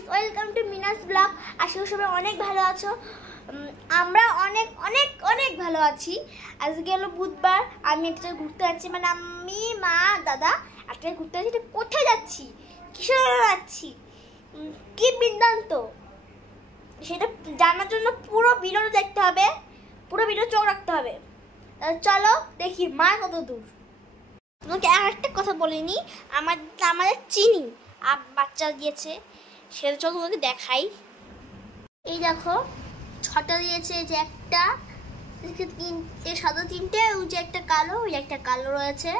Guys, welcome to Meena's blog. আশা করি সবাই অনেক ভালো আছো। আমরা অনেক অনেক অনেক ভালো আছি। আজকে হলো বুধবার, আমি একটা ঘুরতে যাচ্ছি, মানে আমি মা দাদা একটা ঘুরতে যাচ্ছি। কোথায় যাচ্ছি, কিসের যাচ্ছি, কি বৃত্তান্ত, সেটা জানার জন্য পুরো ভিডিওটা দেখতে হবে, পুরো ভিডিও চোখ রাখতে হবে। চলো দেখি মা কত দূর। তোমাকে একটা কথা বলিনি, আমাদের চিনি বাচ্চা দিয়েছে, সেটা চলো তোমাকে দেখাই। এই দেখো 6টা দিয়েছে, যে একটা তিনটে সাদা, তিনটে, ওই যে একটা কালো, ওই একটা কালো রয়েছে,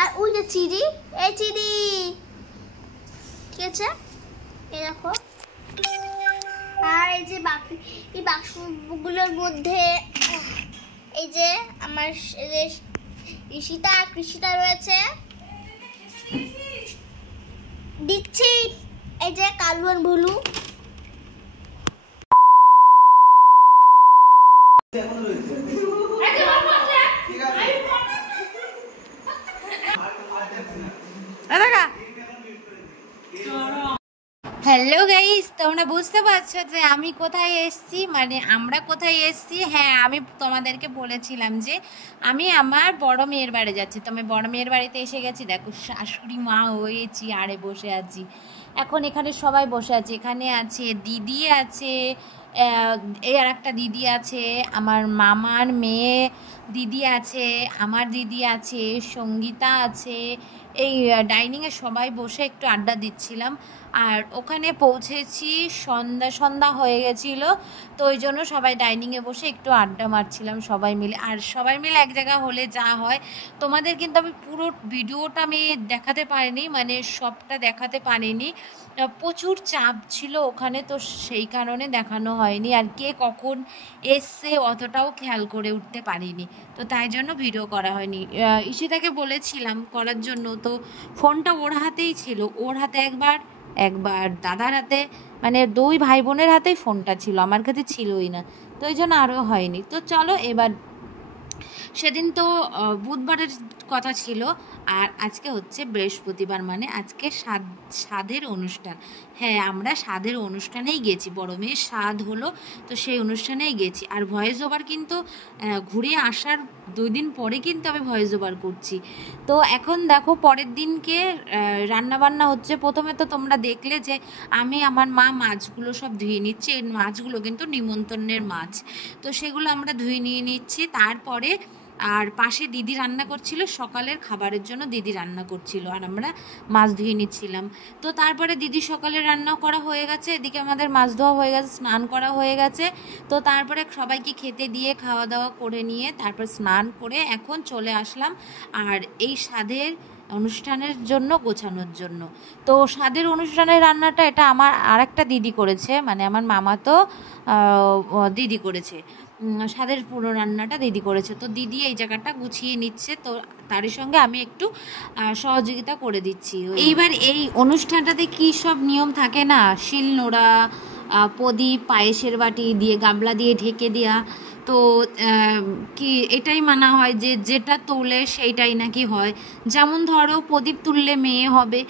আর ওই যে চিড়ি, এই চিড়ি, ঠিক আছে। এই দেখো, আর এই যে বাকি এই বাক্সগুলোর মধ্যে এই যে আমার কৃষিতা রয়েছে, দিচ্ছি। এই যে কালু আর ভুলু, হ্যালো গাইস, তোমরা বুঝতে পারছো যে আমি কোথায় এসেছি, মানে আমরা কোথায় এসেছি। হ্যাঁ, আমি তোমাদেরকে বলেছিলাম যে আমি আমার বড় মেয়ের বাড়ি যাচ্ছি। তো আমি বড় মেয়ের বাড়িতে এসে গেছি। দেখো শাশুড়ি মা হয়েছি, আরে বসে আছি এখন। এখানে সবাই বসে আছে, এখানে আছে দিদি আছে, এই আর একটা দিদি আছে, আমার মামার মেয়ে দিদি আছে, আমার দিদি আছে, সঙ্গীতা আছে। এই ডাইনিংয়ে সবাই বসে একটু আড্ডা দিচ্ছিলাম। আর ওখানে পৌঁছেছি সন্ধ্যা হয়ে গেছিলো, তো ওই জন্য সবাই ডাইনিংয়ে বসে একটু আড্ডা মারছিলাম সবাই মিলে। আর সবাই মিলে এক জায়গা হলে যা হয়, তোমাদের কিন্তু আমি পুরো ভিডিওটা আমি দেখাতে পারিনি, মানে সবটা দেখাতে পারিনি, প্রচুর চাপ ছিল ওখানে, তো সেই কারণে দেখানো হয়নি। আর কে কখন এসছে অতটাও খেয়াল করে উঠতে পারিনি, তো তাই জন্য ভিডিও করা হয়নি। ঈশিতাকে বলেছিলাম করার জন্য, তো ফোনটা ওর হাতেই ছিল, ওর হাতে একবার দাদার হাতে, মানে দুই ভাই বোনের হাতেই ফোনটা ছিল, আমার কাছে ছিলই না, তো ওই জন্য আরও হয়নি। তো চলো এবার, সেদিন তো বুধবারের কথা ছিল, আর আজকে হচ্ছে বৃহস্পতিবার, মানে আজকে সাধের অনুষ্ঠান। হ্যাঁ, আমরা সাধের অনুষ্ঠানেই গেছি, বড় মেয়ের সাধ হলো, তো সেই অনুষ্ঠানেই গেছি। আর ভয়েস ওভার কিন্তু ঘুরে আসার 2 দিন পরে কিন্তু আমি ভয়েস ওভার করছি। তো এখন দেখো পরের দিনকে রান্নাবান্না হচ্ছে। প্রথমে তো তোমরা দেখলে যে আমি আমার মা মাছগুলো সব ধুয়ে নিচ্ছে। এই মাছগুলো কিন্তু নিমন্ত্রণের মাছ, তো সেগুলো আমরা ধুয়ে নিয়ে নিচ্ছি। তারপরে আর পাশে দিদি রান্না করছিল, সকালের খাবারের জন্য দিদি রান্না করছিল, আর আমরা মাছ ধুয়ে নিচ্ছিলাম। তো তারপরে দিদি সকালে রান্না করা হয়ে গেছে, এদিকে আমাদের মাছ ধোয়া হয়ে গেছে, স্নান করা হয়ে গেছে। তো তারপরে সবাইকে খেতে দিয়ে খাওয়া দাওয়া করে নিয়ে তারপর স্নান করে এখন চলে আসলাম আর এই সাধের অনুষ্ঠানের জন্য গোছানোর জন্য। তো সাধের অনুষ্ঠানের রান্নাটা এটা আমার আর একটা দিদি করেছে, মানে আমার মামা তো দিদি করেছে, সাধের পুরো রান্নাটা দিদি করেছে। তো দিদি এই জায়গাটা গুছিয়ে নিচ্ছে, তো তারই সঙ্গে আমি একটু সহযোগিতা করে দিচ্ছি। এইবার এই অনুষ্ঠানটাতে কী সব নিয়ম থাকে না, শিল নোড়া, প্রদীপ, পায়েসের বাটি দিয়ে গামলা দিয়ে ঢেকে দেওয়া, তো কি এটাই মানা হয় যে যেটা তোলে সেইটাই নাকি হয়। যেমন ধরো প্রদীপ তুললে মেয়ে হবে,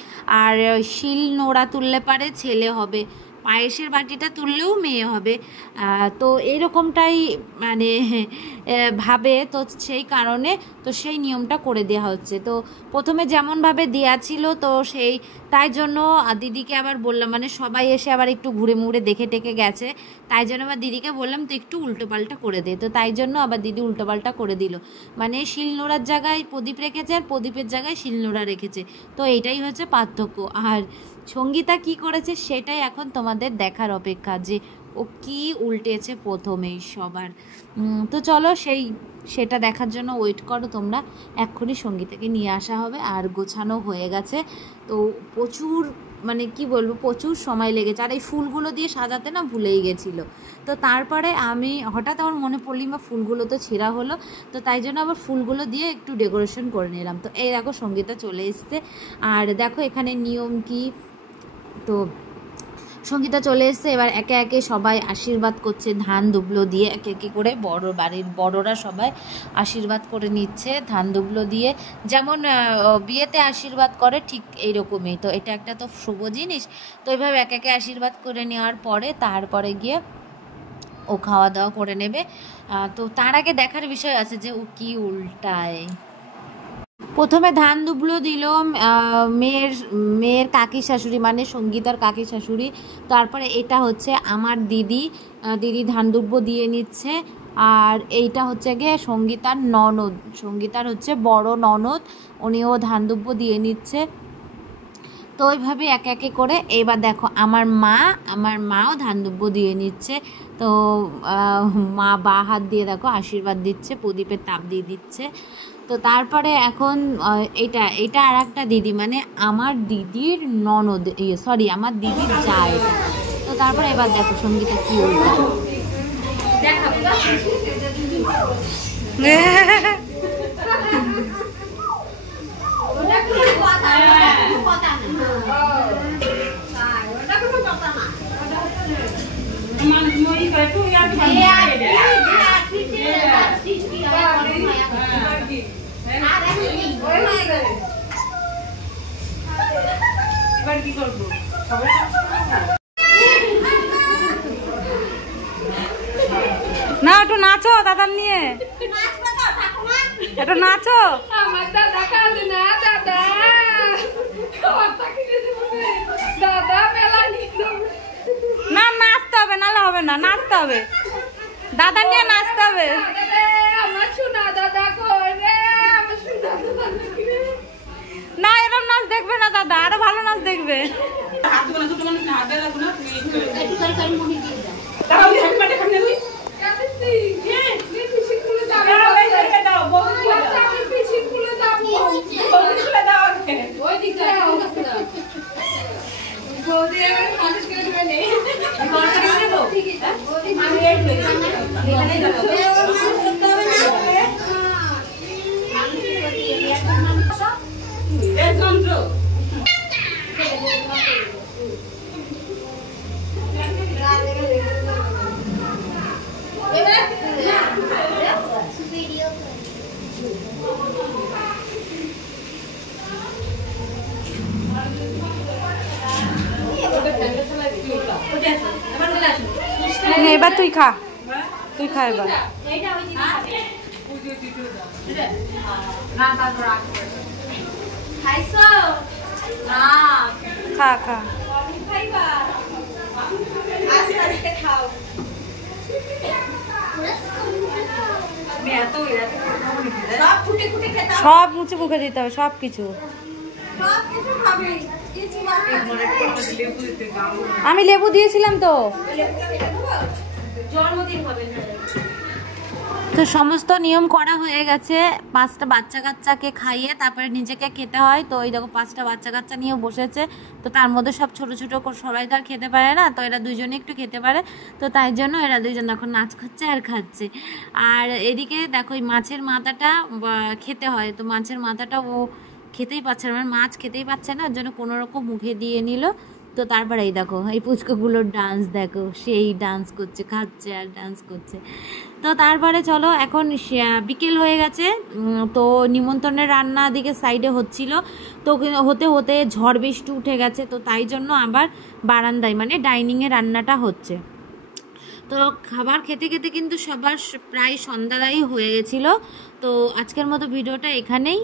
আর শিল নোড়া তুললে পারে ছেলে হবে, পায়েসের বাটিটা তুললেও মেয়ে হবে। তো এইরকমটাই মানে ভাবে, তো সেই কারণে তো সেই নিয়মটা করে দেওয়া হচ্ছে। তো প্রথমে যেমনভাবে দেওয়া ছিল, তো তাই জন্য দিদিকে আবার বললাম, মানে সবাই এসে আবার একটু ঘুরে মুড়ে দেখে টেকে গেছে, তাই জন্য আবার দিদিকে বললাম তো একটু উল্টোপাল্টা করে দে। তো তাই জন্য আবার দিদি উল্টোপাল্টা করে দিল, মানে শিলনোড়ার জায়গায় প্রদীপ রেখেছে আর প্রদীপের জায়গায় শিলনোড়া রেখেছে, তো এটাই হচ্ছে পার্থক্য। আর সঙ্গীতা কি করেছে সেটাই এখন তোমাদের দেখার অপেক্ষা, যে ও কি উল্টেছে প্রথমেই সবার। তো চলো সেটা দেখার জন্য ওয়েট করো তোমরা, এক্ষুনি সঙ্গীতাকে নিয়ে আসা হবে। আর গোছানো হয়ে গেছে, তো প্রচুর, মানে কি বলবো, প্রচুর সময় লেগেছে। আর এই ফুলগুলো দিয়ে সাজাতে না ভুলেই গেছিলো, তো তারপরে আমি হঠাৎ আমার মনে পড়লি বা ফুলগুলো তো ছেঁড়া হলো, তো তাই জন্য আবার ফুলগুলো দিয়ে একটু ডেকোরেশন করে নিলাম। তো এই দেখো সঙ্গীতা চলে এসছে। আর দেখো এখানে নিয়ম কি, তো সঙ্গীতা চলে এসছে। এবার একে একে সবাই আশীর্বাদ করছে ধান দুবলো দিয়ে, একে একে করে বাড়ির বড়রা সবাই আশীর্বাদ করে নিচ্ছে ধান দুবলো দিয়ে, যেমন বিয়েতে আশীর্বাদ করে ঠিক এইরকমই। তো এটা একটা তো শুভ জিনিস, তো এইভাবে একে একে আশীর্বাদ করে নেওয়ার পরে তারপরে গিয়ে ও খাওয়া দাওয়া করে নেবে। তো তার আগে দেখার বিষয় আছে যে ও কি উল্টায়। প্রথমে ধান দুবলো দিল মেয়ের কাকি শাশুড়ি, মানে সঙ্গীতার কাকি শাশুড়ি। তারপরে এটা হচ্ছে আমার দিদি ধান দুব্বো দিয়ে নিচ্ছে। আর এইটা হচ্ছে গিয়ে সঙ্গীতার ননদ, সঙ্গীতার হচ্ছে বড় ননদ, উনিও ধান দুব্বো দিয়ে নিচ্ছে। তো ওইভাবে একে একে করে এবার দেখো আমার মাও ধান দুব্বো দিয়ে নিচ্ছে। তো মা বাঁ হাত দিয়ে দেখো আশীর্বাদ দিচ্ছে, প্রদীপের তাপ দিয়ে দিচ্ছে। তো তারপরে এখন এটা আর একটা দিদি, মানে আমার দিদির ননদ, সরি আমার দিদির যা এটা। তো তারপরে এবার দেখো সঙ্গীতা কি উল্টা কি করবো না, একটু নাচো দাদার নিয়ে, একটু নাচো। আমার দাদা কাঁদে না, দাদা দাদা মেলা না নাচতে হবে, নাহলে হবে না, নাচতে হবে, দাদা নিয়ে নাচতে হবে। আমার শোনা দাদা কই রে, আমার শোনা দাদা না এরকম নাচ দেখবে না দাদা, আরো ভালো নাচ দেখবে। এবার তুই খা, তুই খা এবার। খা খা সব মুছে মুখে দিতে হবে, সব কিছু। আমি লেবু দিয়েছিলাম তো। তো সমস্ত নিয়ম করা হয়ে গেছে, 5টা বাচ্চা কাচ্চাকে খাইয়ে তারপরে নিজেকে খেতে হয়। তো এই দেখো 5টা বাচ্চা কাচ্চা নিয়েও বসেছে। তো তার মধ্যে সব ছোট ছোট সবাই তো আর খেতে পারে না, তো এরা দুজনে একটু খেতে পারে। তো তাই জন্য এরা দুজন এখন নাচ খাচ্ছে আর খাচ্ছে। আর এদিকে দেখো এই মাছের মাথাটা খেতে হয়, তো মাছের মাথাটা ও খেতেই পাচ্ছে না, মানে মাছ খেতেই পাচ্ছে না, ওর জন্য কোনোরকম মুখে দিয়ে নিল। তো তারপরে এই দেখো এই পুচকুগুলোর ডান্স দেখো, সেই ডান্স করছে, খাচ্ছে আর ডান্স করছে। তো তারপরে চলো এখন বিকেল হয়ে গেছে। তো নিমন্ত্রণের রান্না দিকে সাইডে হচ্ছিল, তো হতে হতে ঝড় বৃষ্টি উঠে গেছে। তো তাই জন্য আবার বারান্দায় মানে ডাইনিংয়ে রান্নাটা হচ্ছে। তো খাবার খেতে খেতে কিন্তু সবার প্রায় সন্ধ্যাদায়ী হয়ে গেছিলো। তো আজকের মতো ভিডিওটা এখানেই।